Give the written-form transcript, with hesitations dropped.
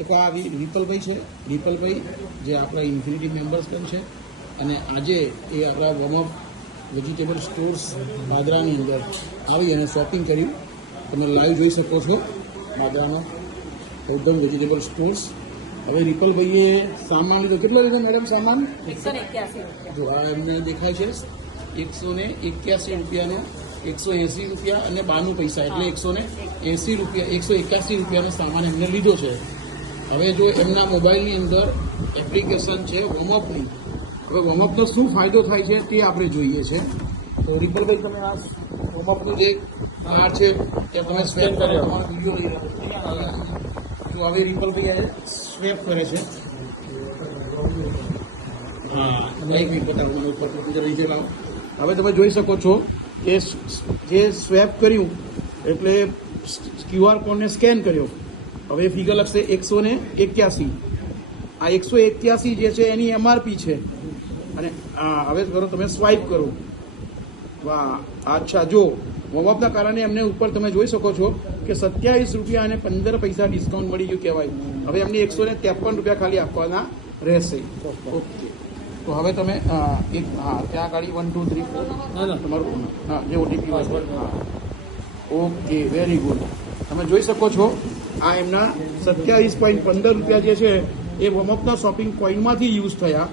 એક આ વિપલભાઈ છે, વિપલભાઈ જે આપણા ઇન્ફિનિટી મેમ્બર્સ પણ છે અને આજે એ આપણા વોર્મઅપ વેજીટેબલ સ્ટોર્સ બાદરાની અંદર આવી અને શોપિંગ કર્યું. તમે લાઈવ જોઈ શકો છો બાદરામાં ગૌતમ વેજીટેબલ સ્ટોર્સ. હવે રિપલભાઈએ સામાન લીધો. કેટલો લીધો મેડમ સામાન? 181 જો આ એમને દેખાય છે 181 રૂપિયાનો, 180 રૂપિયા અને 92 પૈસા એટલે 180 રૂપિયા, 181 રૂપિયાનો સામાન એમને લીધો છે. હવે જો એમના મોબાઈલની અંદર એપ્લિકેશન છે વોર્મઅપની. હવે વોર્મઅપનો શું ફાયદો થાય છે તે આપણે જોઈએ છે. તો રિપલભાઈ તમે આ વોર્મઅપનું જે કાર્ડ છે ત્યાં તમે સ્વેપ કરો, તમારો વિડીયો લઈ રહ્યા છો. તો હવે રિપલભાઈ સ્વેપ કરે છે. હા, એક મિનિટ બતાવો મને ઉપર નીચે લાવો. હવે તમે જોઈ શકો છો કે જે સ્વેપ કર્યું એટલે QR કોડને સ્કેન કર્યો. હવે ફિગર લખશે 181. આ 181 જે છે એની MRP છે અને હવે કરો તમે સ્વાઇપ કરો. વાહ, અચ્છા. જો વોર્મઅપના કારણે એમને ઉપર તમે જોઈ શકો છો કે 27 રૂપિયા અને 15 પૈસા ડિસ્કાઉન્ટ મળી ગયું કહેવાય. હવે એમને 153 રૂપિયા ખાલી આપવાના રહેશે. ઓકે, તો હવે તમે એક ત્યાં ગાડી 1 2 3 4 તમારું જે OTP હોય. હા, ઓકે, વેરી ગુડ. તમે જોઈ શકો છો આ એમના 27.15 રૂપિયા જે છે એ વોર્મઅપના શોપિંગ કોઈનમાંથી યુઝ થયા.